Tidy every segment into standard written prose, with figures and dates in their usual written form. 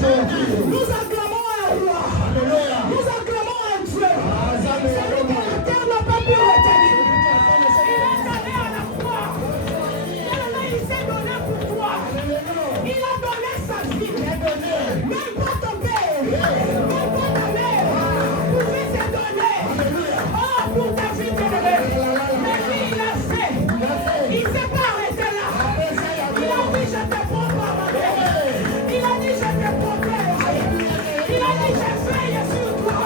Nous acclamons un roi. Nous acclamons un Dieu. Celui que la terre n'a pas pu retenir. Il est allé à la croix. Il s'est donné pour toi. Il a donné sa vie. Même pas ton père. Même pas ta mère. Pouvait se donner. Oh, pour ta vie, mais lui, il a fait. Il ne s'est pas arrêté là. Il a dit, je te prends par ma main. Il a dit, je te protège. Il a dit, je veille sur toi.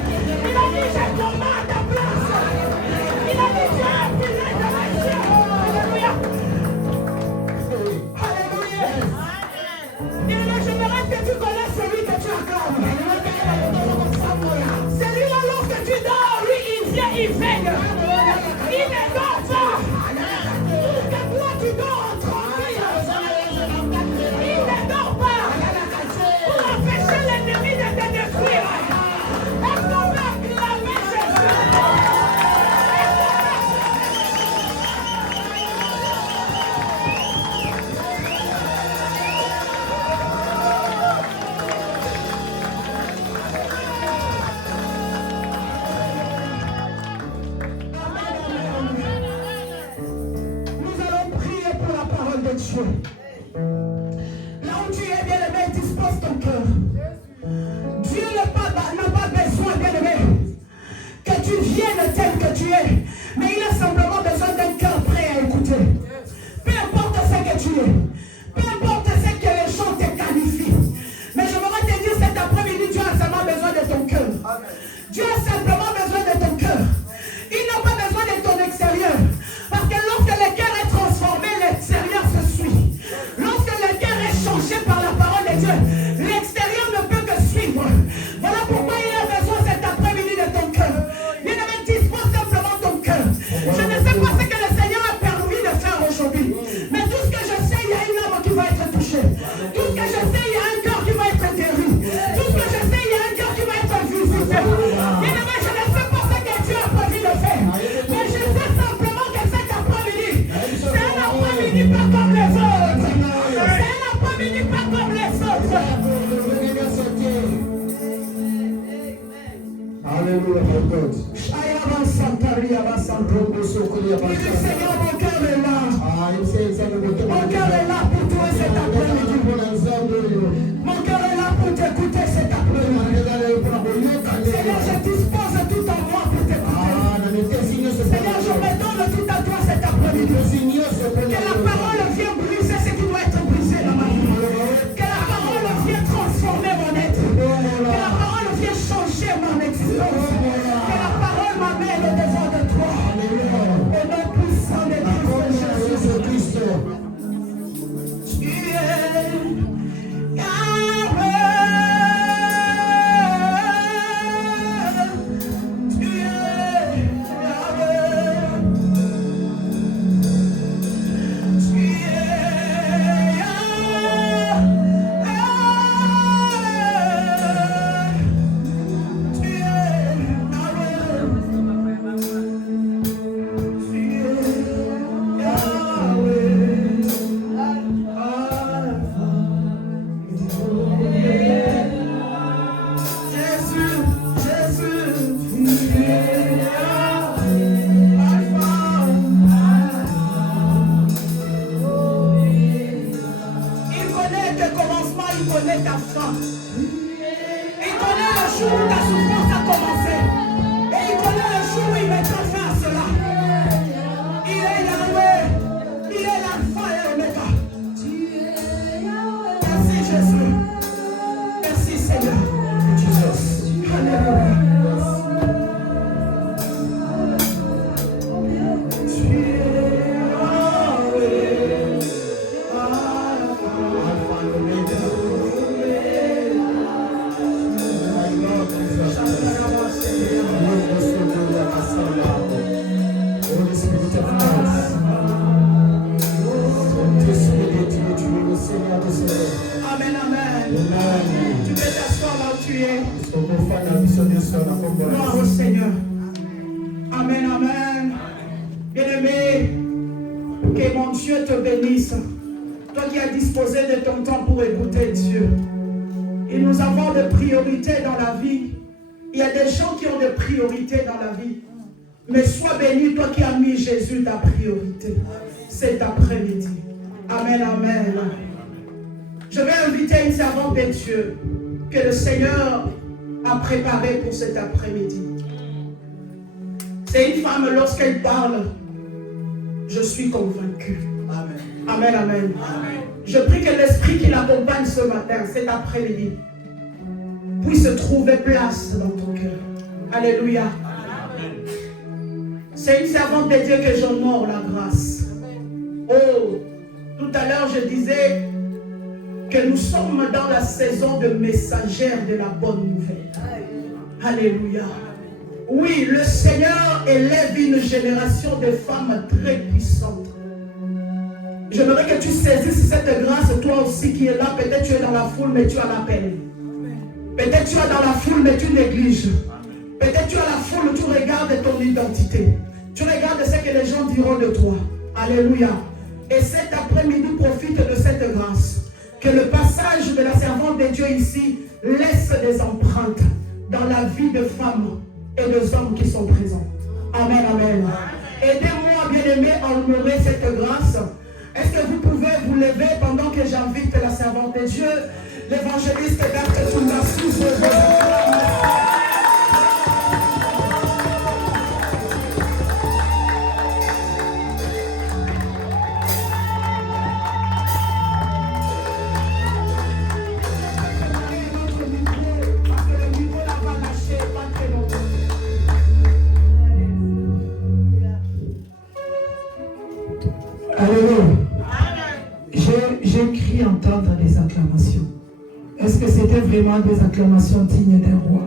Il a dit, je commande à ta place. Il a dit, tu as appelé de la chair. Alléluia. Alléluia. J'aimerais que tu connaisses celui que tu acclames. Celui-là, lorsque tu dors, lui, il vient, il veille. Il ne dort pas. Pour que toi, tu dors tranquille. Il ne dort pas. Pour empêcher l'ennemi de te détruire. Est-ce qu'on va acclamer Jésus? Nous allons prier pour la parole de Dieu. Là où tu es, bien-aimé, dispose ton cœur. Dieu n'a pas besoin, bien-aimé, que tu viennes tel que tu es. Mais il a simplement besoin d'un cœur prêt à écouter. Peu importe ce que tu es. Peu importe ce que les gens te qualifient. Mais je voudrais te dire cet après-midi, Dieu a seulement besoin de ton cœur. Dieu a simplement besoin de ton cœur. Il n'a pas besoin de ton extérieur. Parce que lorsque le cœur est transformé, l'extérieur se suit. Lorsque le cœur est changé par la parole de Dieu, l'extérieur ne peut que suivre. Voilà pourquoi il a besoin cet après-midi de ton cœur. Il ne me dispose simplement ton cœur. Je ne sais pas ce que le Seigneur a permis de faire aujourd'hui. Mais tout ce que je sais, il y a une âme qui va être touchée. Tout ce que je sais, il y a un cœur qui va être guéri. Tout ce que je sais, il y a un cœur qui va être visité. Bien-aimé, je ne sais pas ce que Dieu a prévu de faire. Mais je sais simplement que cet après-midi, c'est un après-midi pas comme les autres. C'est un après-midi pas comme les autres. Alléluia, mon God. Il dit, Seigneur, mon cœur est là. Mon cœur est là pour toi cet après-midi. Mon cœur est là pour t'écouter cet après-midi. Seigneur, je dispose tout en moi pour t'écouter. Seigneur, je me donne tout à toi cet après-midi. Que la parole vienne briser ce qui doit être brisé dans ma vie. Que la parole vienne transformer mon être. Que la parole vienne changer mon existence. Que la parole m'amène au-devant de toi. Au nom puissant de Christ Jésus. Tu es Yahweh. Tu es Yahweh. Tu es Il connaît tes commencements, il connaît ta fin. Il connaît le jour où ta souffrance a commencé. Et il connaît le jour où il mettra fin à cela. Il est Yahweh. Il est l'alpha et l'oméga. Merci Jésus. Merci Seigneur. Jésus. Alléluia. Amen, amen. Tu peux t'asseoir là où tu es. Gloire au Seigneur. Amen, amen. Bien-aimé, que mon Dieu te bénisse. Toi qui as disposé de ton temps pour écouter Dieu. Et nous avons des priorités dans la vie. Il y a des gens qui ont des priorités dans la vie. Mais sois béni, toi qui as mis Jésus ta priorité. Cet après-midi. Amen, amen. Je vais inviter une servante de Dieu que le Seigneur a préparée pour cet après-midi. C'est une femme, lorsqu'elle parle, je suis convaincu. Amen. Amen, amen. Amen. Je prie que l'esprit qui l'accompagne ce matin, cet après-midi, puisse trouver place dans ton cœur. Alléluia. Amen. C'est une servante de Dieu que j'honore la grâce. Oh, tout à l'heure je disais que nous sommes dans la saison de messagères de la bonne nouvelle. Alléluia. Oui, le Seigneur élève une génération de femmes très puissantes. J'aimerais que tu saisisses cette grâce, toi aussi qui es là. Peut-être tu es dans la foule, mais tu as l'appel. Peut-être tu es dans la foule, mais tu négliges. Peut-être tu es dans la foule, tu regardes ton identité. Tu regardes ce que les gens diront de toi. Alléluia. Et cet après-midi, profite de cette grâce. Que le passage de la servante de Dieu ici laisse des empreintes dans la vie de femmes et de hommes qui sont présents. Amen, amen. Aidez-moi, bien-aimés, à honorer cette grâce. Est-ce que vous pouvez vous lever pendant que j'invite la servante de Dieu, l'évangéliste Berthe Tounda, sous vos acclamations. J'ai cru entendre des acclamations. Est-ce que c'était vraiment des acclamations dignes d'un roi?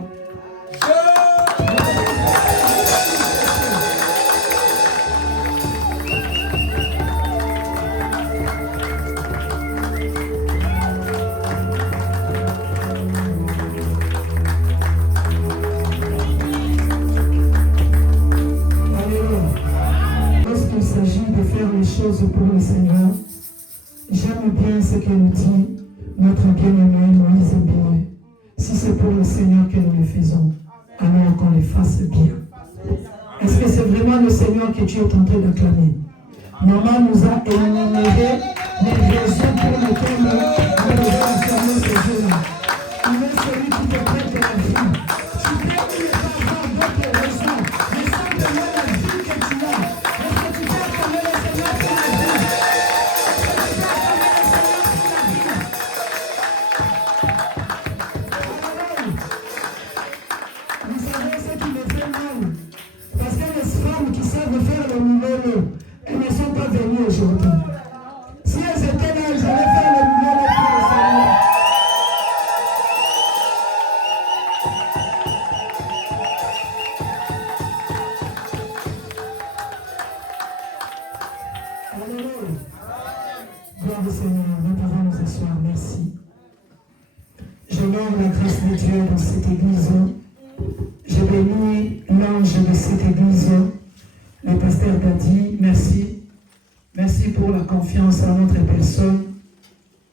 Lorsqu'il s'agit de faire les choses pour le Seigneur, j'aime bien ce que nous dit notre bien-aimé Moïse Mboué. Si c'est pour le Seigneur que nous le faisons, alors qu'on le fasse bien. Est-ce que c'est vraiment le Seigneur que tu es en train d'acclamer? Maman nous a énuméré les raisons pour lesquelles nous devons acclamer ce Dieu-là. Il est celui qui te prête la vie. Tu peux ne pas avoir d'autres raisons, mais simplement la vie que tu as. Est-ce que tu peux acclamer le Seigneur pour la vie? Elles ne sont pas venues aujourd'hui. Si elles étaient là, elles allaient faire le numéro pour le Seigneur. Alléluia. Gloire au Seigneur, nous pouvons nous asseoir. Merci. Je nomme la grâce de Dieu dans cette église. Je bénis l'ange de cette église. Le pasteur Dadi, merci. Merci pour la confiance en notre personne.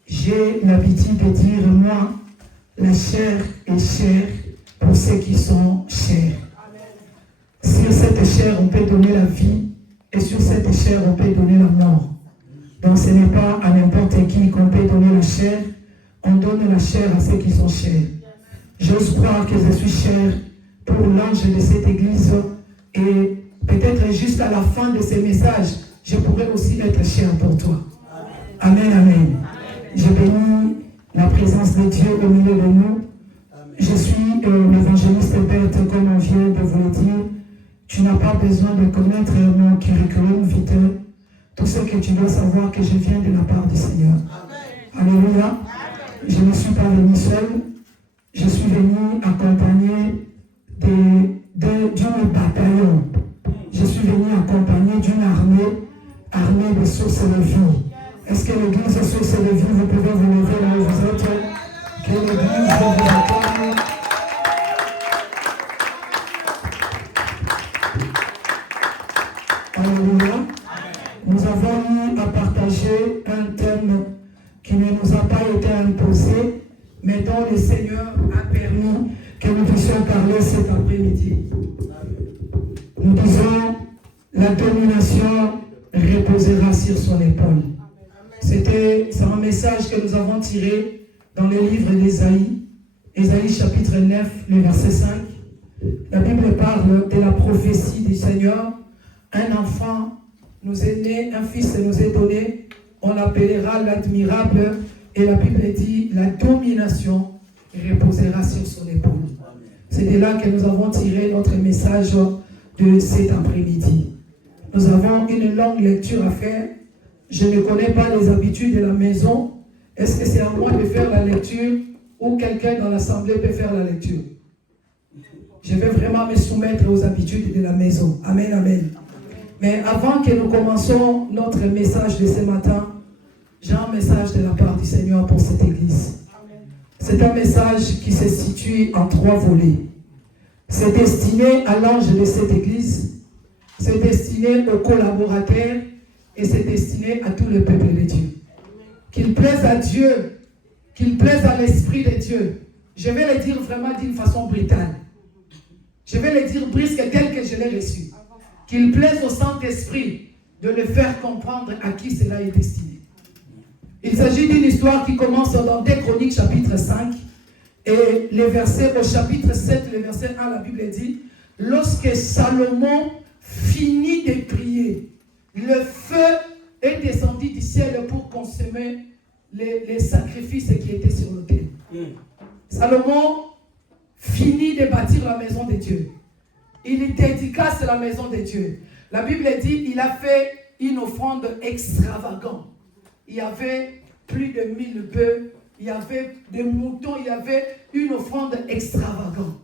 J'ai l'habitude de dire, moi, la chair est chère pour ceux qui sont chers. Sur cette chair, on peut donner la vie, et sur cette chair, on peut donner la mort. Donc ce n'est pas à n'importe qui qu'on peut donner la chair, on donne la chair à ceux qui sont chers. J'ose croire que je suis cher pour l'ange de cette église, et peut-être juste à la fin de ces messages, je pourrais aussi être cher pour toi. Amen, amen. Je bénis la présence de Dieu au milieu de nous. Je suis l'évangéliste Berthe, comme on vient de vous le dire. Tu n'as pas besoin de connaître mon curriculum vitae. Tout ce que tu dois savoir, que je viens de la part du Seigneur. Alléluia. Je ne suis pas venu seul. Je suis venu accompagné d'un bataillon. Je suis venu accompagné d'une armée de sources de vie. Est-ce que l'église source de vie, vous pouvez vous lever là où vous êtes? Que l'église vous acclame. Alléluia. Nous avons eu à partager un thème qui ne nous a pas été imposé, mais dont le Seigneur a permis que nous puissions parler cet après-midi. Nous disons, la domination reposera sur son épaule. C'est un message que nous avons tiré dans le livre d'Ésaïe, Ésaïe chapitre 9, le verset 5. La Bible parle de la prophétie du Seigneur. Un enfant nous est né, un fils nous est donné, on l'appellera l'admirable, et la Bible dit, la domination reposera sur son épaule. C'est de là que nous avons tiré notre message de cet après-midi. Nous avons une longue lecture à faire. Je ne connais pas les habitudes de la maison. Est-ce que c'est à moi de faire la lecture ou quelqu'un dans l'assemblée peut faire la lecture? Je vais vraiment me soumettre aux habitudes de la maison. Amen, amen. Mais avant que nous commencions notre message de ce matin, j'ai un message de la part du Seigneur pour cette église. C'est un message qui se situe en 3 volets. C'est destiné à l'ange de cette église, c'est destiné aux collaborateurs et c'est destiné à tout le peuple de Dieu. Qu'il plaise à Dieu, qu'il plaise à l'Esprit de Dieu. Je vais le dire vraiment d'une façon brutale. Je vais le dire brusque tel que je l'ai reçu. Qu'il plaise au Saint-Esprit de le faire comprendre à qui cela est destiné. Il s'agit d'une histoire qui commence dans 2 Chroniques chapitre 5 et les versets au chapitre 7, le verset 1, la Bible dit, lorsque Salomon finit de prier, le feu est descendu du ciel pour consommer les sacrifices qui étaient sur l'autel. Salomon finit de bâtir la maison de Dieu. Il dédicace la maison de Dieu. La Bible dit il a fait une offrande extravagante. Il y avait plus de 1000 bœufs, il y avait des moutons, il y avait une offrande extravagante.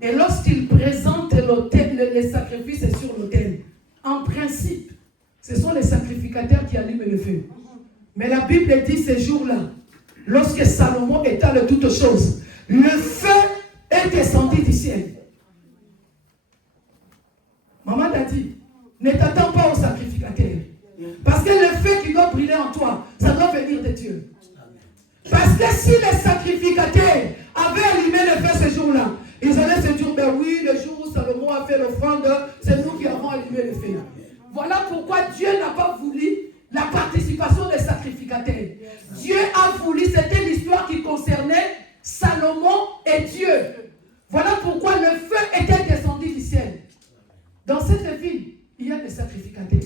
Et lorsqu'il présente l'autel, les sacrifices sur l'autel, en principe, ce sont les sacrificateurs qui allument le feu. Mais la Bible dit ces jours-là, lorsque Salomon étale toutes choses, le feu est descendu du ciel. Maman t'a dit, ne t'attends pas aux sacrificateurs. Parce que le feu qui doit brûler en toi, ça doit venir de Dieu. Parce que si les sacrificateurs avaient allumé le feu ce jour-là, ils allaient se dire, ben oui, le jour où Salomon a fait l'offrande, c'est nous qui avons allumé le feu. Voilà pourquoi Dieu n'a pas voulu la participation des sacrificateurs. Dieu a voulu, c'était l'histoire qui concernait Salomon et Dieu. Voilà pourquoi le feu était descendu du ciel. Dans cette ville, il y a des sacrificateurs.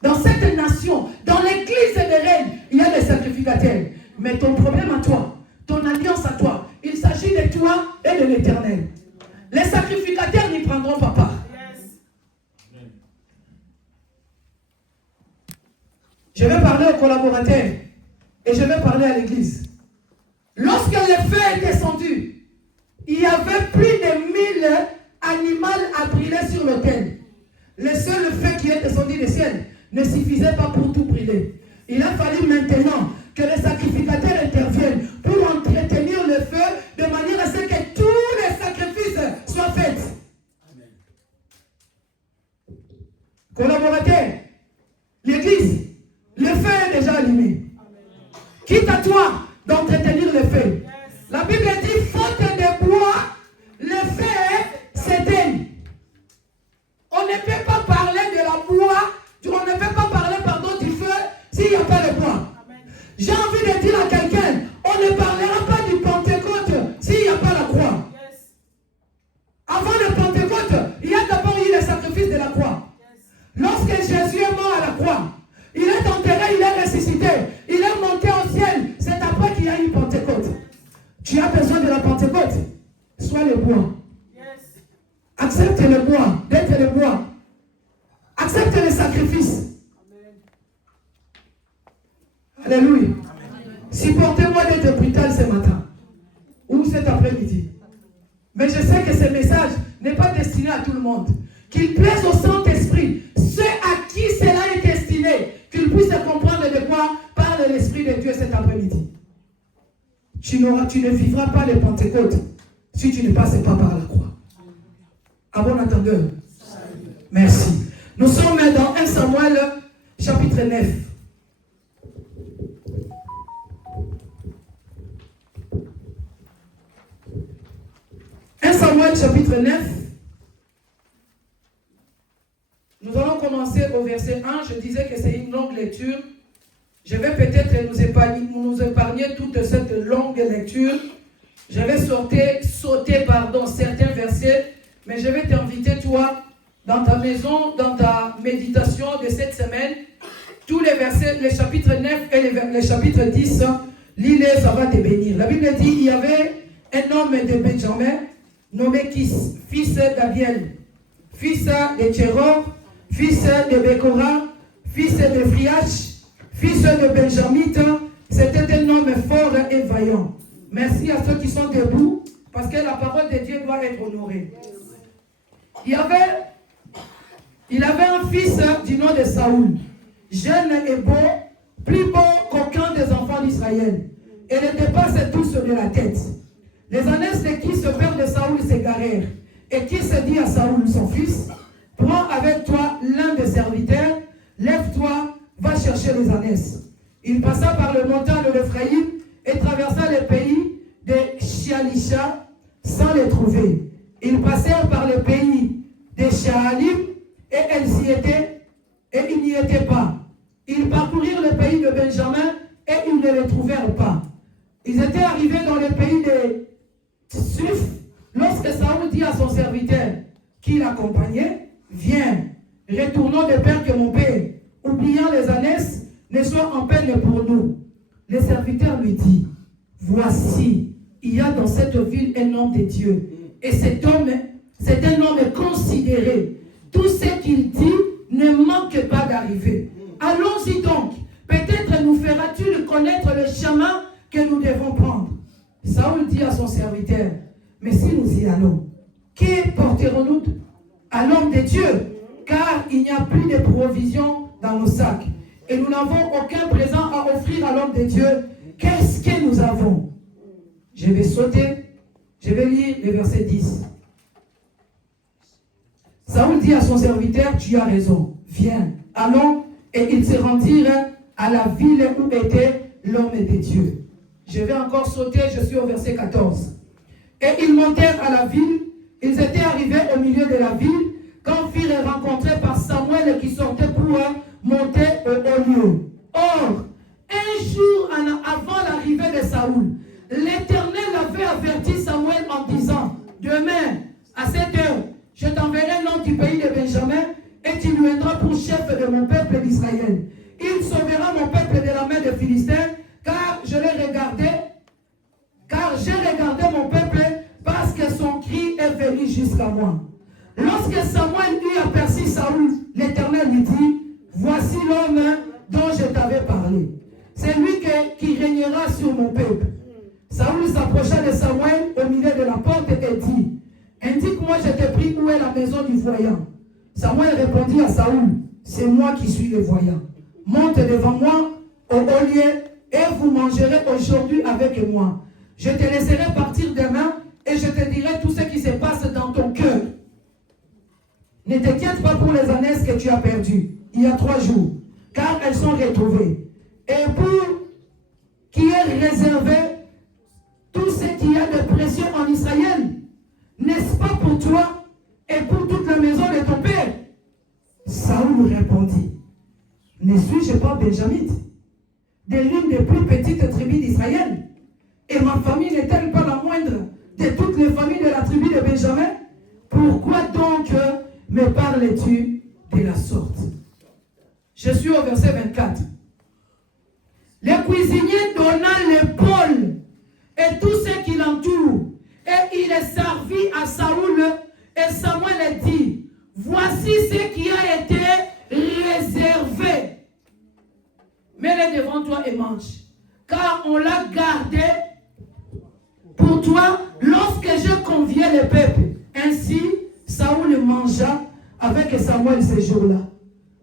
Dans cette nation, dans l'église des reines, il y a des sacrificateurs. Mais ton problème à toi, ton alliance à toi, il s'agit de toi et de l'Éternel. Les sacrificateurs n'y prendront pas part. Je vais parler aux collaborateurs et je vais parler à l'église. Lorsque le feu est descendu, il y avait plus de 1000 animaux à brûler sur l'autel. Le seul feu qui est descendu du ciel ne suffisait pas pour tout brûler. Il a fallu maintenant que les sacrificateurs interviennent pour entretenir le feu de manière à ce que tous les sacrifices soient faits. Amen. Collaborateurs, l'église, le feu est déjà allumé. Quitte à toi d'entretenir le feu. La Bible dit, faute de bois, le feu s'éteint. On ne peut pas parler de la bois, on ne peut pas parler, du feu s'il n'y a pas de bois. J'ai envie de dire à quelqu'un, on ne parlera pas du Pentecôte s'il n'y a pas la croix. Avant le Pentecôte, il y a d'abord eu le sacrifice de la croix. Lorsque Jésus est mort à la croix, il est enterré, il est ressuscité, il est monté au ciel. C'est après qu'il y a eu Pentecôte. Tu as besoin de la Pentecôte. Sois le bois. Accepte le bois, d'être le bois. Accepte le sacrifice. Alléluia. Supportez-moi d'être brutal ce matin ou cet après-midi. Mais je sais que ce message n'est pas destiné à tout le monde. Qu'il plaise au Saint-Esprit, ceux à qui cela est destiné, qu'ils puissent comprendre de quoi parle l'Esprit de Dieu cet après-midi. Tu ne vivras pas le Pentecôte si tu ne passes pas par la croix. À bon entendeur. Merci. Nous sommes dans 1 Samuel chapitre 9. chapitre 9. Nous allons commencer au verset 1. Je disais que c'est une longue lecture. Je vais peut-être nous épargner toute cette longue lecture. Je vais sauter certains versets, mais je vais t'inviter, toi, dans ta maison, dans ta méditation de cette semaine, tous les versets, les chapitres 9 et les chapitres 10, lis-les, ça va te bénir. La Bible dit, il y avait un homme de Benjamin, nommé Kis, fils d'Abiel, fils de Tchéror, fils de Bécora, fils de Friach, fils de Benjamite. C'était un homme fort et vaillant. Merci à ceux qui sont debout, parce que la parole de Dieu doit être honorée. Il avait un fils du nom de Saoul, jeune et beau, plus beau qu'aucun des enfants d'Israël, et le dépassait tous de la tête. Les ânesses de qui se père de Saoul s'égarèrent, et qui se dit à Saoul, son fils, prends avec toi l'un des serviteurs, lève-toi, va chercher les ânesses. Il passa par le montagne de l'Ephraïm et traversa le pays de Chialisha sans les trouver. Ils passèrent par le pays de Shaalim et ils n'y étaient pas. Ils parcoururent le pays de Benjamin et ils ne les trouvèrent pas. Ils étaient arrivés dans le pays de Suf lorsque Saoul dit à son serviteur qui l'accompagnait, viens, retournons de père que mon père, oubliant les ânesses, ne soit en peine pour nous. Le serviteur lui dit, voici, il y a dans cette ville un homme de Dieu. Et cet homme, c'est un homme considéré. Tout ce qu'il dit ne manque pas d'arriver. Allons-y donc. Peut-être nous feras-tu connaître le chemin que nous devons prendre. Saoul dit à son serviteur, mais si nous y allons, que porterons-nous à l'homme de Dieu? Car il n'y a plus de provisions dans nos sacs. Et nous n'avons aucun présent à offrir à l'homme de Dieu. Qu'est-ce que nous avons? Je vais sauter. Je vais lire le verset 10. Saoul dit à son serviteur, tu as raison. Viens, allons. Et ils se rendirent à la ville où était l'homme de Dieu. Je vais encore sauter, je suis au verset 14. Et ils montèrent à la ville. Ils étaient arrivés au milieu de la ville quand furent rencontrés par Samuel qui sortait pour monter au haut lieu. Or, un jour avant l'arrivée de Saoul, l'Éternel avait averti Samuel en disant, demain, à cette heure, je t'enverrai l'homme du pays de Benjamin et tu lui viendras pour chef de mon peuple d'Israël. Il sauvera mon peuple de la main des Philistins, car j'ai regardé mon peuple parce que son cri est venu jusqu'à moi. Lorsque Samuel eut aperçu Saoul, l'Éternel lui dit, voici l'homme dont je t'avais parlé. C'est lui qui régnera sur mon peuple. Saoul s'approcha de Samuel au milieu de la porte et dit, indique-moi, je t'ai pris, où est la maison du voyant? Samuel répondit à Saoul, c'est moi qui suis le voyant. Monte devant moi au haut lieu et vous mangerez aujourd'hui avec moi. Je te laisserai partir demain et je te dirai tout ce qui se passe dans ton cœur. Ne t'inquiète pas pour les ânesses que tu as perdues il y a 3 jours, car elles sont retrouvées. Et pour qui est réservé tout ce qu'il y a de précieux en Israël, n'est-ce pas pour toi et pour toute la maison de ton père? Saoul répondit, ne suis-je pas benjamite, de l'une des plus petites tribus d'Israël? Et ma famille n'est-elle pas la moindre de toutes les familles de la tribu de Benjamin? Pourquoi donc me parles-tu de la sorte? Je suis au verset 24. Le cuisinier donna l'épaule et tout ce qui l'entoure, et il est servi à Saoul, et Samuel dit, voici ce qui a été réservé. Mets-le devant toi et mange, car on l'a gardé pour toi lorsque je conviais le peuple. Ainsi, Saoul mangea avec Samuel ce jour-là.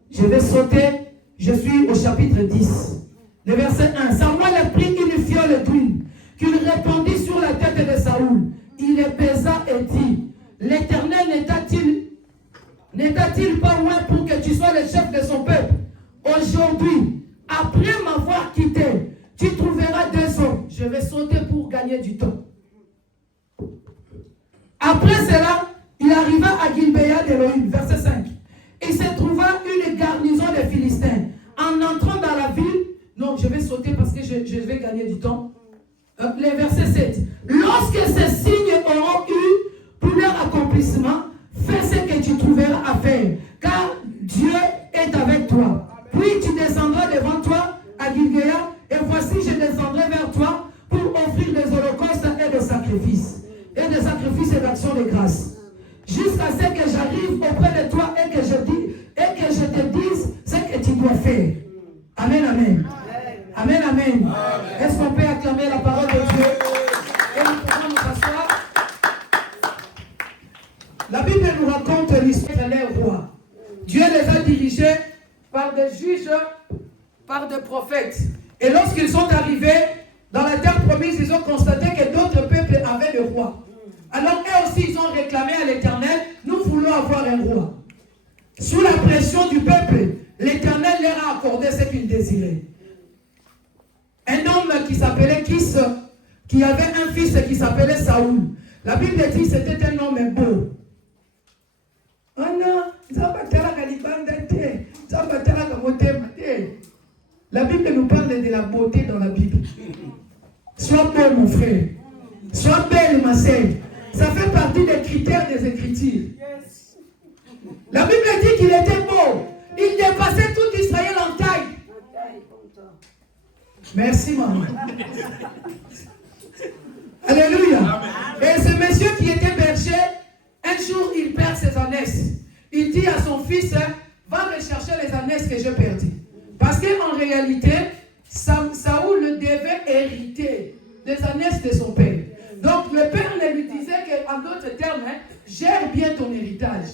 Je vais sauter, je suis au chapitre 10. Le verset 1. Samuel prit une fiole d'huile qu'il répandit sur la tête de Saoul. Il le baisa et dit, l'Éternel n'est-il pas loin pour que tu sois le chef de son peuple? Aujourd'hui, après m'avoir quitté, tu trouveras 2 hommes. Je vais sauter pour gagner du temps. Après cela, il arriva à Gilbéa d'Élohim, verset 5. Il se trouva une garnison des Philistins. En entrant dans la ville, non, je vais sauter parce que je vais gagner du temps. Les versets 7. Lorsque ces signes auront eu pour leur accomplissement, fais ce que tu trouveras à faire, car Dieu est avec toi. Puis tu descendras devant toi à Gilbéa, et voici je descendrai vers toi pour offrir des holocaustes et des sacrifices et d'actions de grâce. Jusqu'à ce que j'arrive auprès de toi et que je te dise ce que tu dois faire. Amen, amen. Amen, amen. Est-ce qu'on peut acclamer la parole de Dieu? Et nous pouvons nous asseoir. La Bible nous raconte l'histoire des rois. Dieu les a dirigés par des juges, par des prophètes. Et lorsqu'ils sont arrivés dans la terre promise, ils ont constaté que d'autres peuples avaient le roi. Alors eux aussi, ils ont réclamé à l'Éternel, nous voulons avoir un roi. Sous la pression du peuple, l'Éternel leur a accordé ce qu'ils désiraient. Un homme qui s'appelait Kis, qui avait un fils qui s'appelait Saoul. La Bible dit que c'était un homme beau. La Bible nous parle de la beauté dans la Bible. Sois beau, mon frère. Sois belle, ma sœur. Ça fait partie des critères des Écritures. La Bible dit qu'il était beau. Il dépassait tout Israël en taille. Merci, maman. Alléluia. Et ce monsieur qui était berger, un jour, il perd ses ânesses. Il dit à son fils, va rechercher les ânesses que j'ai perdues. Parce qu'en réalité, Saoul devait hériter des ânesses de son père. Donc le père ne lui disait qu'en d'autres termes, gère bien ton héritage.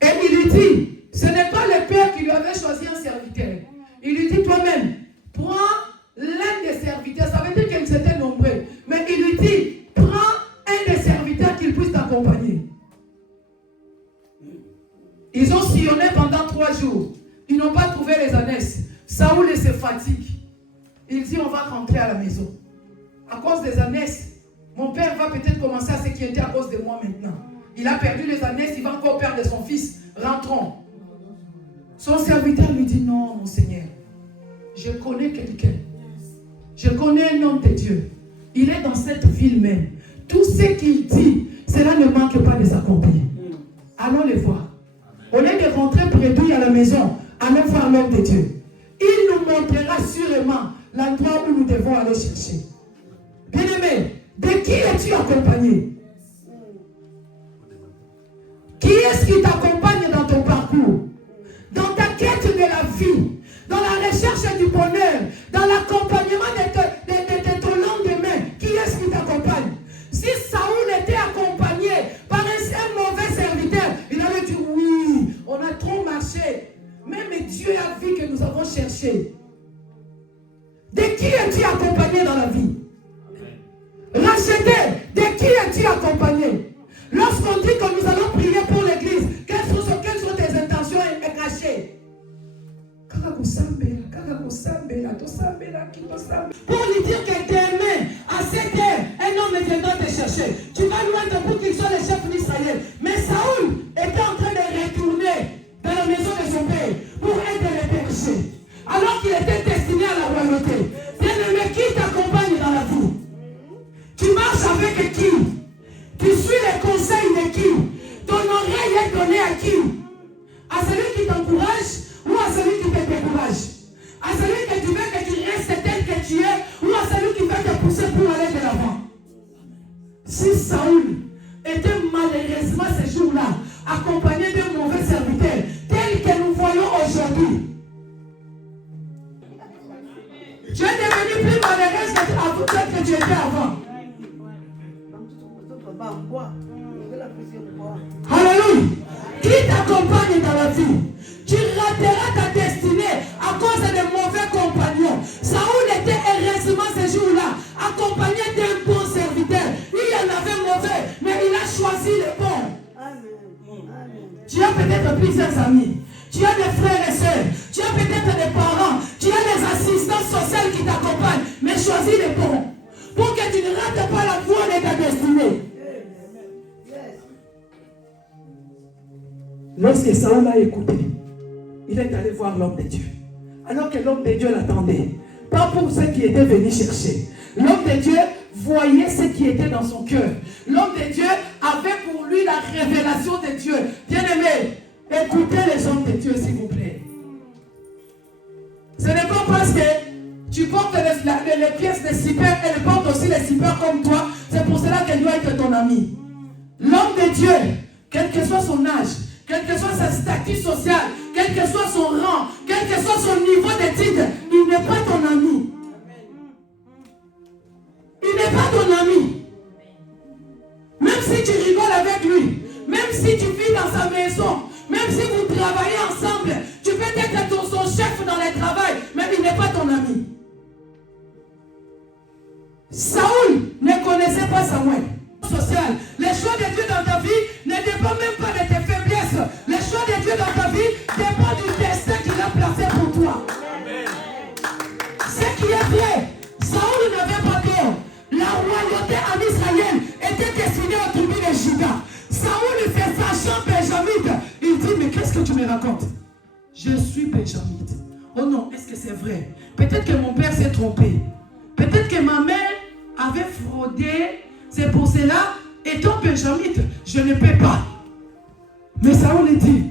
Et il lui dit, ce n'est pas le père qui lui avait choisi un serviteur. Il lui dit toi-même, prends l'un des serviteurs. Ça veut dire qu'ils étaient nombreux. Mais il lui dit, prends un des serviteurs qu'il puisse t'accompagner. Ils ont sillonné pendant 3 jours. Ils n'ont pas trouvé les ânesses. Saoul se fatigue. Il dit, on va rentrer à la maison. À cause des ânesses, mon père va peut-être commencer à s'inquiéter à cause de moi maintenant. Il a perdu les ânesses, il va encore perdre son fils. Rentrons. Son serviteur lui dit, non, mon Seigneur. Je connais quelqu'un. Je connais un homme de Dieu. Il est dans cette ville même. Tout ce qu'il dit, cela ne manque pas de s'accomplir. Allons les voir. Au lieu de rentrer prédit à la maison, allons voir l'homme de Dieu. Il nous montrera sûrement l'endroit où nous devons aller chercher. Bien-aimé, de qui es-tu accompagné? Qui est-ce qui t'accompagne dans ton parcours? Dans ta quête de la vie, dans la recherche du bonheur, dans l'accompagnement de ton lendemain, qui est-ce qui t'accompagne? Si Saoul était accompagné par un mauvais serviteur, il allait dire oui, on a trop marché. Même Dieu a vu que nous avons cherché. De qui es-tu accompagné dans la vie? Racheté, de qui es-tu accompagné? Lorsqu'on dit que nous allons prier pour l'église, quelles sont tes intentions cachées? Pour lui dire que demain, à 7 heures, un homme viendra te chercher. Tu vas loin de pour qu'il soit le chef d'Israël. Mais Saoul était en train de retourner dans la maison de son père pour aider les péchés. Alors qu'il était destiné à la royauté. Bien-aimé, qui t'accompagne dans la vie? Tu marches avec qui? Tu suis les conseils de qui? Ton oreille est donnée à qui? À celui qui t'encourage ou à celui qui te décourage? À celui que tu veux que tu restes tel que tu es ou à celui qui veut te pousser pour aller de l'avant? Si Saoul était malheureusement ce jour-là accompagné d'un mauvais serviteur tel que nous voyons aujourd'hui, tu es devenu plus malheureux que tu étais avant. Alléluia. Qui t'accompagne dans la vie? Tu rateras ta destinée à cause de mauvais compagnons. Saoul était heureusement ce jour-là accompagné d'un bon serviteur. Il y en avait mauvais, mais il a choisi le bon. Tu as peut-être plusieurs amis. Tu as des frères et sœurs. Tu as peut-être des parents. Tu as des assistants sociaux qui t'accompagnent. Mais choisis le bon. Pour que tu ne rates pas la voie de ta destinée. Lorsque Saül a écouté, il est allé voir l'homme de Dieu. Alors que l'homme de Dieu l'attendait. Pas pour ceux qui étaient venus chercher. L'homme de Dieu voyait ce qui était dans son cœur. L'homme de Dieu avait pour lui la révélation de Dieu. Bien-aimé, écoutez les hommes de Dieu, s'il vous plaît. Ce n'est pas parce que tu portes les pièces de super, elle porte aussi les super comme toi. C'est pour cela qu'elle doit être ton ami. L'homme de Dieu, quel que soit son âge, quel que soit sa statut social, quel que soit son rang, quel que soit son niveau d'études, il n'est pas ton ami. Il n'est pas ton ami. Même si tu rigoles avec lui, même si tu vis dans sa maison, même si vous travaillez ensemble, tu peux être son chef dans le travail, mais il n'est pas ton ami. Saül ne connaissait pas Samuel. Social. Les choix de Dieu dans ta vie ne dépendent même pas de tes faiblesses. Les choix de Dieu dans ta vie dépendent du destin qu'il a placé pour toi. Amen. Ce qui est vrai, Saül n'avait pas peur. La royauté en Israël était destinée aux tribus de Juda. Saül fait sachant benjamite. Il dit, mais qu'est-ce que tu me racontes? Je suis benjamite. Oh non, est-ce que c'est vrai? Peut-être que mon père s'est trompé. Peut-être que ma mère avait fraudé. C'est pour cela, étant benjamite, je ne peux pas. Mais Saül dit,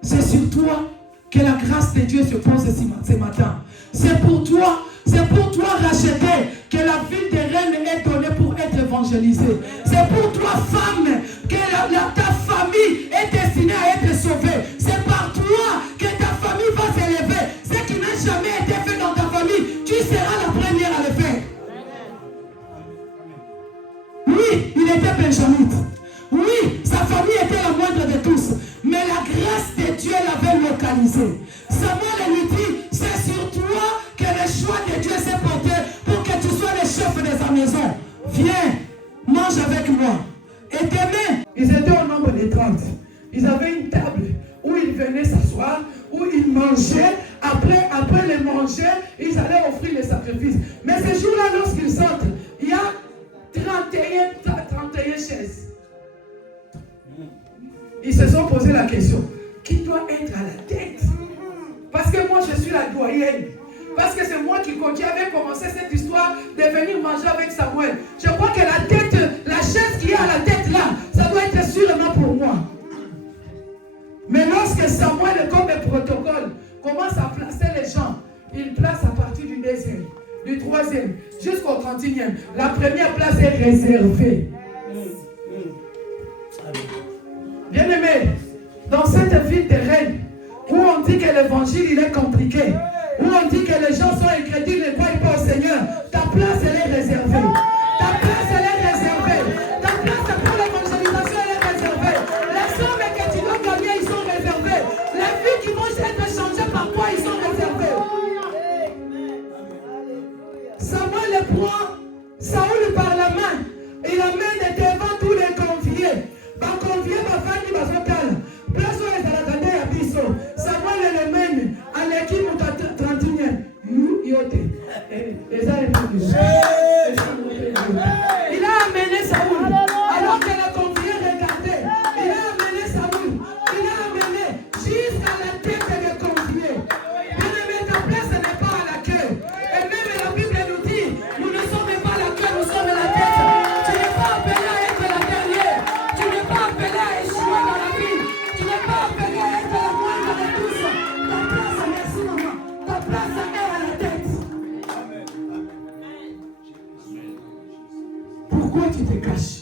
c'est sur toi que la grâce de Dieu se pose ce matin. C'est pour toi racheter, que la ville des reines est donnée pour être évangélisée. C'est pour toi, femme, que ta famille est destinée à être sauvée. C'est par toi que ta famille va s'élever. Ce qui n'a jamais été fait dans ta famille, tu seras la première à le faire. Oui, il était benjamite. Oui, sa famille était la moindre de tous. Mais la grâce de Dieu l'avait localisé. Samuel lui dit, c'est sur toi que le choix de Dieu s'est porté pour que tu sois le chef de sa maison. Viens, mange avec moi. Et demain, ils étaient au nombre de 30. Ils avaient une table où ils venaient s'asseoir, où ils mangeaient. Après le manger, ils allaient offrir les sacrifices. Mais ce jour-là, lorsqu'ils sortent, il y a 31 chaises. Ils se sont posé la question, qui doit être à la tête? Parce que moi je suis la doyenne. Parce que c'est moi qui avait commencé cette histoire de venir manger avec Samuel. Je crois que la tête, la chaise qui est à la tête là, ça doit être sûrement pour moi. Mais lorsque Samuel, comme un protocole, commence à placer les gens, il place à partir du deuxième, du troisième, jusqu'au 31e. La première place est réservée. Bien-aimé, dans cette ville de Rennes, où on dit que l'évangile il est compliqué, où on dit que les gens sont incrédules, ne croient pas au Seigneur, ta place elle est réservée. Ta place elle est réservée. Ta place pour l'évangélisation elle est réservée. Les hommes que tu dois gagner, ils sont réservés. Les vies qui vont être changées par toi, ils sont réservés. Samuel le prend, Saül par la main, il l'amène devant tous les conviés. Conviés ma famille va se calme. Place où les alatandés à Bisso. Samuel le mène à l'équipe 31e. Il a amené Saül. Alors que les conviés regardaient, il a amené Saül. Il a amené jusqu'à la tête des conviés. Bien-aimé, ta place n'est pas à la queue. Et même la Bible nous dit, nous ne sommes pas la queue, nous sommes la tête. Tu n'es pas appelé à être la dernière. Tu n'es pas appelé à échouer dans la vie. Tu n'es pas appelé à être la moindre de tous. Ta place, merci maman. Ta place est à la tête. Pourquoi tu te caches?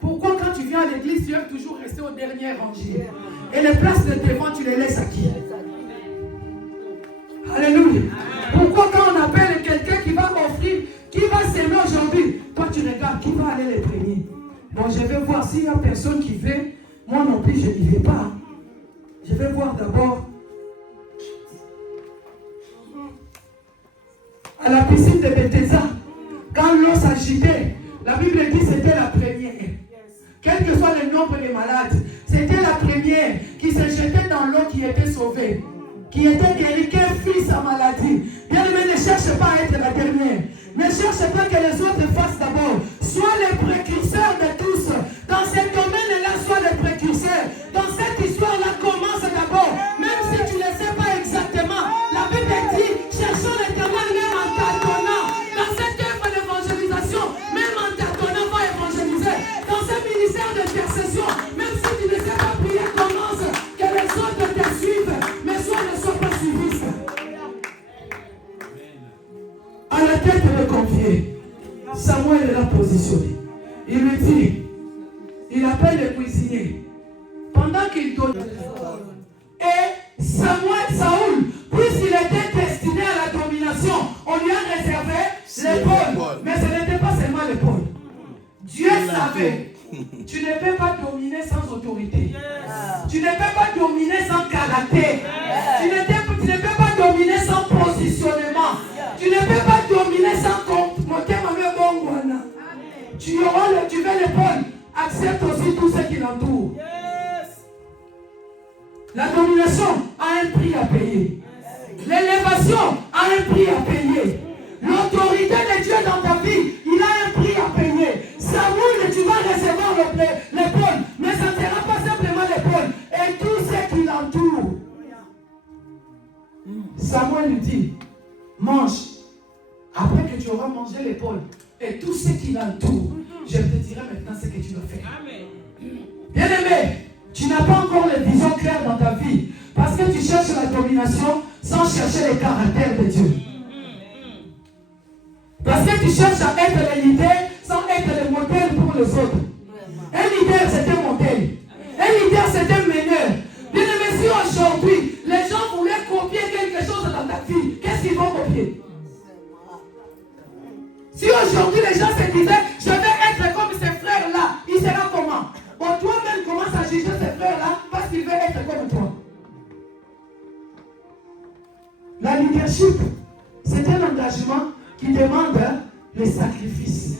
Pourquoi quand tu viens à l'église, tu aimes toujours rester au dernier rangé? Et les places de devant, tu les laisses à qui? Alléluia. Pourquoi quand on appelle quelqu'un qui va offrir, qui va s'aimer aujourd'hui, toi tu regardes qui va aller les premiers? Bon, je vais voir s'il y a personne qui veut. Moi non plus, je n'y vais pas. Je vais voir d'abord à la piscine de Bethesda. Quand l'eau s'agitait, la Bible dit que c'était la première. Quel que soit le nombre de malades, c'était la première qui se jetait dans l'eau qui était sauvée, qui était guérie, qui fit sa maladie. Bien aimé, ne cherche pas à être la dernière. Ne cherche pas que les autres fassent d'abord. Sois le précurseur de tous. Dans ce domaine-là, sois le précurseur. Dans cette Samuel l'a positionné. Il lui dit, il appelle le cuisinier. Pendant qu'il donne. Et Saoul, puisqu'il était destiné à la domination, on lui a réservé l'épaule. Mais ce n'était pas seulement l'épaule. Dieu savait. Tu ne peux pas dominer sans autorité. Tu ne peux pas dominer sans caractère. Tu ne peux pas dominer sans positionnement. Tu ne peux pas dominer sans compte. Tu veux l'épaule. Accepte aussi tout ce qui l'entoure. La domination a un prix à payer. L'élévation a un prix à payer. L'autorité de Dieu dans ta vie, il a un prix à payer. Saoul, tu vas recevoir l'épaule, mais ça ne sera pas simplement l'épaule. Et tout ce qui l'entoure. Samuel lui dit, mange. Après que tu auras mangé l'épaule et tout ce qui l'entoure, je te dirai maintenant ce que tu dois faire. Bien-aimé, tu n'as pas encore les visions claires dans ta vie parce que tu cherches la domination sans chercher le caractère de Dieu. Parce que tu cherches à être le leader sans être le modèle pour les autres. Un leader, c'est un modèle. Un leader, c'est un meneur. Bien-aimé, si aujourd'hui, les gens voulaient copier quelque chose dans ta vie, qu'est-ce qu'ils vont copier? Si aujourd'hui, les gens se disaient, je vais être comme ces frères-là, il sera comment? Bon, toi-même commence à juger ces frères-là parce qu'ils veulent être comme toi. La leadership, c'est un engagement qui demande les sacrifices.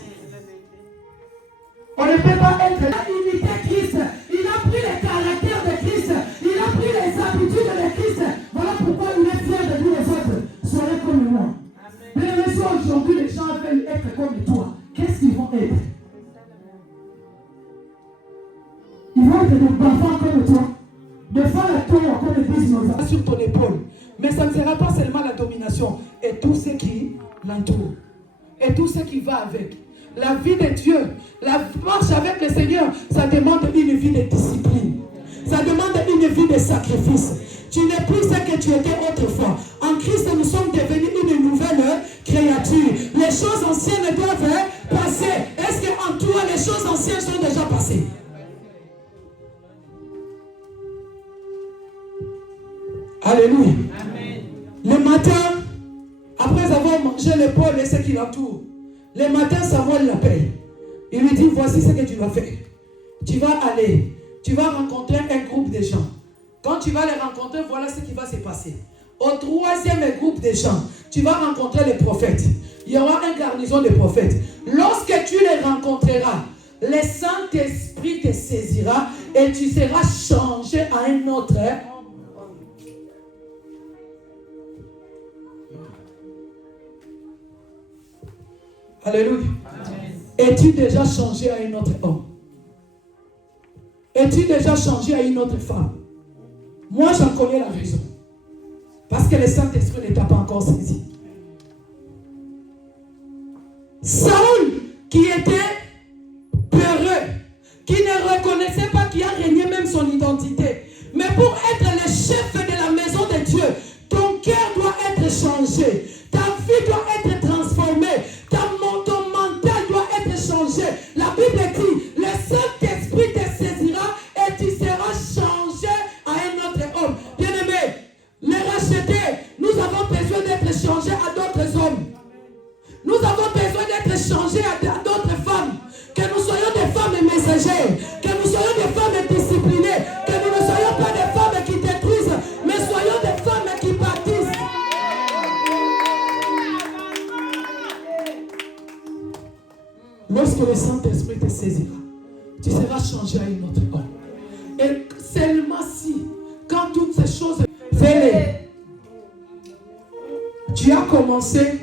On ne peut pas être là, imiter Christ. Il a pris le caractère de Christ. Il a pris les habitudes de Christ. Voilà pourquoi il est fier de nous les autres. Soyez comme moi. Mais si aujourd'hui les gens veulent être comme toi, qu'est-ce qu'ils vont être? Ils vont être des enfants comme toi. Des femmes à toi, comme le disent nos enfants. Sur ton épaule. Mais ça ne sera pas seulement la domination. Et tout ce qui l'entoure. Et tout ce qui va avec. La vie de Dieu, la marche avec le Seigneur, ça demande une vie de discipline. Ça demande une vie de sacrifice. Tu n'es plus ce que tu étais autrefois. En Christ, nous sommes devenus une nouvelle créature. Les choses anciennes doivent passer. Est-ce qu'en toi, les choses anciennes sont déjà passées? Alléluia. Amen. Le matin, après avoir mangé l'épaule et ce qui l'entoure, le matin, Samuel l'appelle. Il lui dit, voici ce que tu vas faire. Tu vas aller, tu vas rencontrer un groupe de gens. Quand tu vas les rencontrer, voilà ce qui va se passer. Au troisième groupe de gens, tu vas rencontrer les prophètes. Il y aura une garnison de prophètes. Lorsque tu les rencontreras, le Saint-Esprit te saisira et tu seras changé à un autre. Alléluia. Es-tu déjà changé à un autre homme? Es-tu déjà changé à une autre femme? Moi, j'en connais la raison. Parce que le Saint-Esprit ne t'a pas encore saisi. Saoul, qui était peureux, qui ne reconnaissait pas qu'il a régné même son identité. Mais pour être le chef de la maison de Dieu, ton cœur doit être changé. Ta vie doit être transformée. Ton mental doit être changé. La Bible dit, le Saint-Esprit te saisira et tu seras changé à un autre homme. Bien-aimé, les rachetés, nous avons besoin d'être changés à d'autres hommes. Nous avons besoin d'être changés à d'autres femmes. Que nous soyons des femmes messagères, que nous soyons des femmes disciplinées, que nous ne soyons pas des femmes qui détruisent, mais soyons des femmes qui bâtissent. Lorsque le Saint-Esprit te saisira, tu seras changé à un autre homme. Et seulement si, quand toutes ces choses, fais-les. Tu as commencé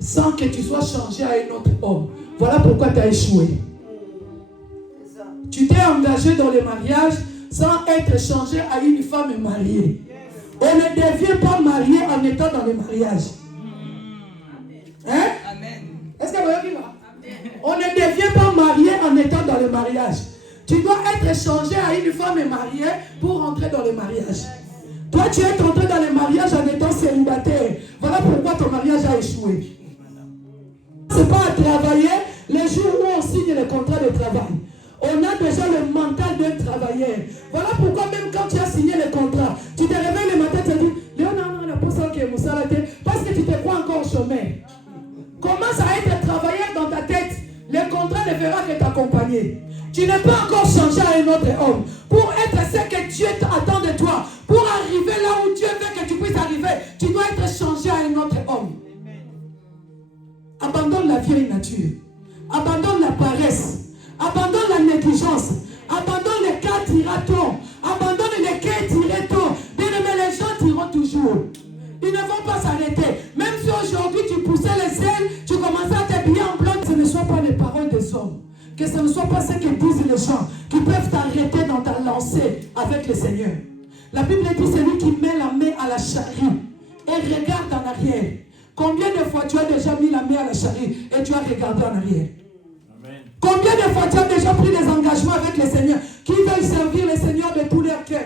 sans que tu sois changé à un autre homme. Voilà pourquoi tu as échoué. Tu t'es engagé dans le mariage sans être changé à une femme mariée. On ne devient pas marié en étant dans le mariage. Hein? Amen. Est-ce que vous voyez là? On ne devient pas marié en étant dans le mariage. Tu dois être changé à une femme mariée pour entrer dans le mariage. Toi, tu es entré dans le mariage en étant célibataire. Voilà pourquoi ton mariage a échoué. Ce n'est pas à travailler, mental d'un travailleur. Voilà pourquoi même quand tu as signé le contrat, tu te réveilles le matin et tu te dis, parce que tu te crois encore au chômeur. Commence à être travailleur dans ta tête. Le contrat ne fera que t'accompagner. Tu n'es pas encore changé à un autre homme. Pour être ce que Dieu attend de toi, pour arriver là où Dieu veut que tu puisses arriver, tu dois être changé à un autre homme. Abandonne la vieille nature. Abandonne la paresse. Abandonne la négligence. Abandonne les cas tiraton. Abandonne les cas tiraton. Bien aimé, les gens tireront toujours. Ils ne vont pas s'arrêter. Même si aujourd'hui tu poussais les ailes, tu commençais à t'habiller en blanc, ce ne soit pas les paroles des hommes. Que ce ne soit pas ce que disent les gens qui peuvent t'arrêter dans ta lancée avec le Seigneur. La Bible dit celui qui met la main à la charrue et regarde en arrière. Combien de fois tu as déjà mis la main à la charrue et tu as regardé en arrière? Amen. Combien de fois tu as déjà pris des engagements avec le Seigneur qui veulent servir le Seigneur de tout leur cœur?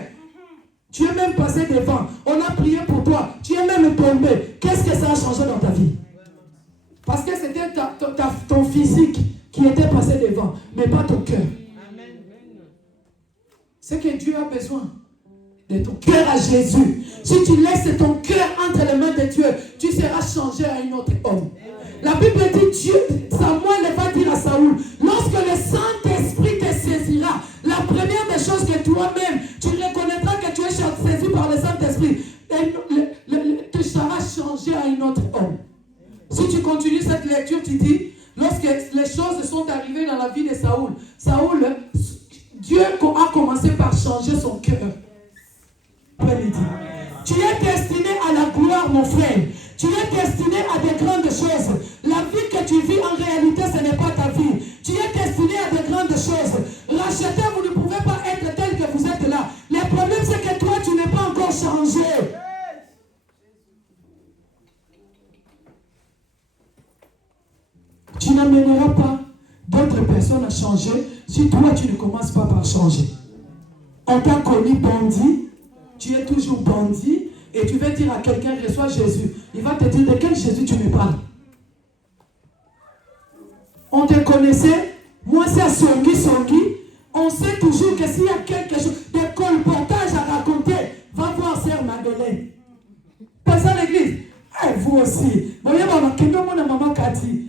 Tu es même passé devant. On a prié pour toi. Tu es même tombé. Qu'est-ce que ça a changé dans ta vie? Parce que c'était ton physique qui était passé devant, mais pas ton cœur. C'est que Dieu a besoin de ton cœur à Jésus. Si tu laisses ton cœur entre les mains de Dieu, tu seras changé à un autre homme. La Bible dit, Dieu, Samuel va dire à Saoul, lorsque le Saint-Esprit te saisira, la première des choses que toi-même, tu reconnaîtras que tu es saisi par le Saint-Esprit, tu seras changé à un autre homme. Si tu continues cette lecture, tu dis, lorsque les choses sont arrivées dans la vie de Saoul, Dieu a commencé par changer son cœur. Tu es destiné à la gloire, mon frère. Tu es destiné à des grandes choses. La vie que tu vis, en réalité, ce n'est pas ta vie. Tu es destiné à des grandes choses. Racheter, vous ne pouvez pas être tel que vous êtes là. Le problème, c'est que toi, tu n'es pas encore changé. Tu n'amèneras pas d'autres personnes à changer si toi, tu ne commences pas par changer. On t'a connu bandit, tu es toujours bandit, et tu veux dire à quelqu'un, reçois Jésus. Il va te dire, de quel Jésus tu me parles? On te connaissait, moi c'est Songi. On sait toujours que s'il y a quelque chose, des colportages à raconter, va voir Sœur Madeleine. Passe à l'église. Et vous aussi. Voyez, maman, qui nous mon maman Cathy.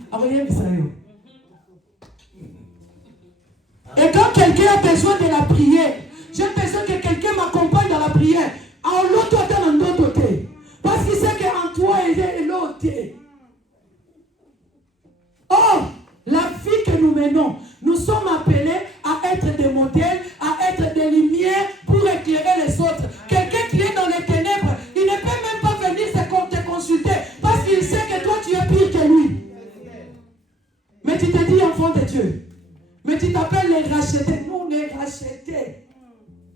Et quand quelqu'un a besoin de la prière, j'ai besoin que quelqu'un m'accompagne dans la prière. En l'autre côté, dans l'autre côté. Parce qu'il sait qu'en toi, il est l'autre. Oh, la vie que nous menons, nous sommes appelés à être des modèles, à être des lumières pour éclairer les autres. Quelqu'un qui est dans les ténèbres, il ne peut même pas venir te consulter parce qu'il sait que toi, tu es pire que lui. Mais tu te dis enfant de Dieu. Mais tu t'appelles les rachetés. Nous, on est rachetés.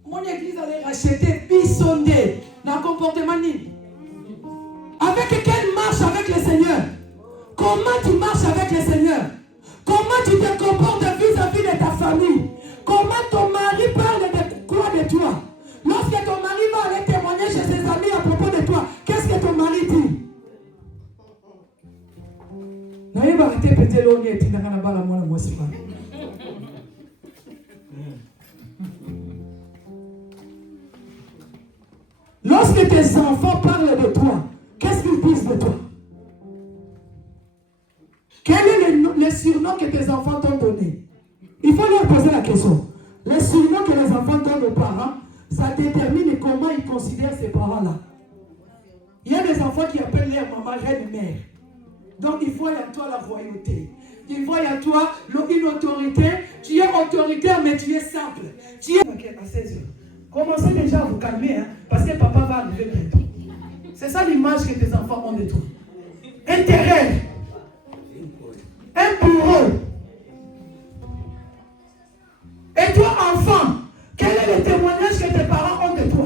Mon église, elle est rachetée, bissonnée, dans le comportement ni. Avec quelle marche avec le Seigneur? Comment tu marches avec le Seigneur? Comment tu te comportes vis-à-vis de ta famille? Comment ton mari parle de quoi de toi? Lorsque ton mari va aller témoigner chez ses amis à propos de toi, qu'est-ce que ton mari dit? Lorsque tes enfants parlent de toi, qu'est-ce qu'ils disent de toi? Quel est le surnom que tes enfants t'ont donné? Il faut leur poser la question. Le surnom que les enfants donnent aux parents, ça détermine comment ils considèrent ces parents-là. Il y a des enfants qui appellent leur maman reine-mère. Donc il voit en toi la royauté. Il voit en toi une autorité. Tu es autoritaire, mais tu es simple. Tu es... Ok, à 16 heures. Commencez déjà à vous calmer, hein, parce que papa va arriver bientôt. C'est ça l'image que tes enfants ont de toi. Intérêt. Un bourreau. Et toi, enfant, quel est le témoignage que tes parents ont de toi?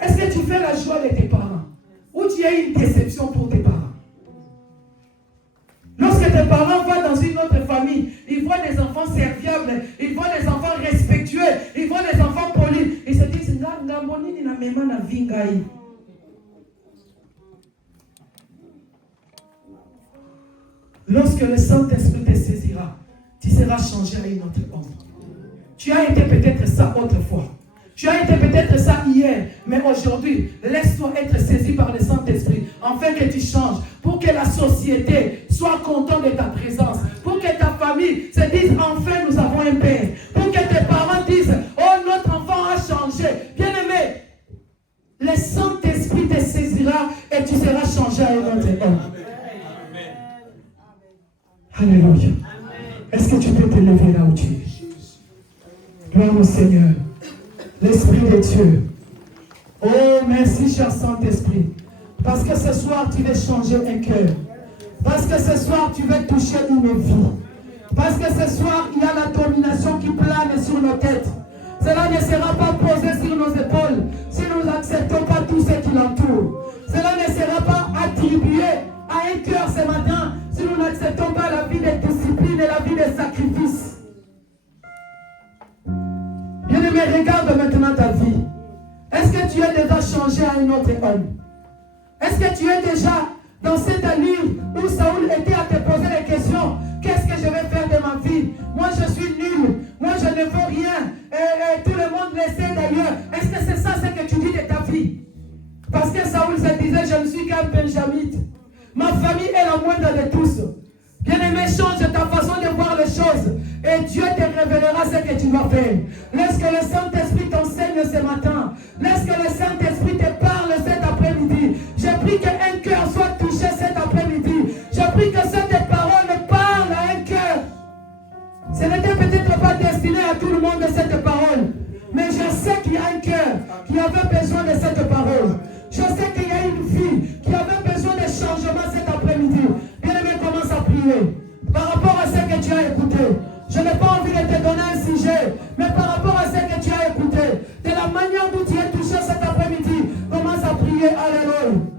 Est-ce que tu fais la joie de tes parents? Ou tu as une déception pour tes parents? Lorsque tes parents vont dans une autre famille, ils voient des enfants serviables, ils voient des enfants respectueux, ils voient des enfants polis, ils se disent, lorsque le Saint-Esprit te saisira, tu seras changé à une autre homme. Tu as été peut-être ça autrefois. Tu as été peut-être ça hier, mais aujourd'hui, laisse-toi être saisi par le Saint-Esprit, afin que tu changes, pour que la société soit contente de ta présence, pour que ta famille se dise, enfin nous avons un père, pour que tes parents disent, oh notre enfant a changé. Bien-aimé, le Saint-Esprit te saisira et tu seras changé à un autre homme. Alléluia. Est-ce que tu peux te lever là où tu es? Gloire au Seigneur. L'Esprit de Dieu. Oh, merci, cher Saint-Esprit. Parce que ce soir, tu veux changer un cœur. Parce que ce soir, tu veux toucher une vie. Parce que ce soir, il y a la domination qui plane sur nos têtes. Cela ne sera pas posé sur nos épaules si nous n'acceptons pas tout ce qui l'entoure. Cela ne sera pas attribué à un cœur ce matin si nous n'acceptons pas la vie de discipline et la vie de sacrifice. Bien-aimé, regarde maintenant ta vie. Est-ce que tu es déjà changé à un autre homme? Est-ce que tu es déjà dans cette allure où Saoul était à te poser les questions? Qu'est-ce que je vais faire de ma vie? Moi je suis nul, moi je ne vaux rien, et tout le monde le sait d'ailleurs. Est-ce que c'est ça ce que tu dis de ta vie? Parce que Saoul se disait, je ne suis qu'un benjamite. Ma famille est la moindre de tous. Bien-aimé, change ta façon de voir les choses et Dieu te révélera ce que tu dois faire. Laisse que le Saint-Esprit t'enseigne ce matin. Laisse que le Saint-Esprit te parle cet après-midi. Je prie qu'un cœur soit touché cet après-midi. Je prie que cette parole parle à un cœur. Ce n'était peut-être pas destiné à tout le monde cette parole, mais je sais qu'il y a un cœur qui avait besoin de cette parole. Je sais qu'il y a une vie qui avait besoin de changement cet après-midi. Bien-aimé, commence à prier. Par rapport à ce que tu as écouté, je n'ai pas envie de te donner un sujet, mais par rapport à ce que tu as écouté, de la manière dont tu es touché cet après-midi, commence à prier. Alléluia.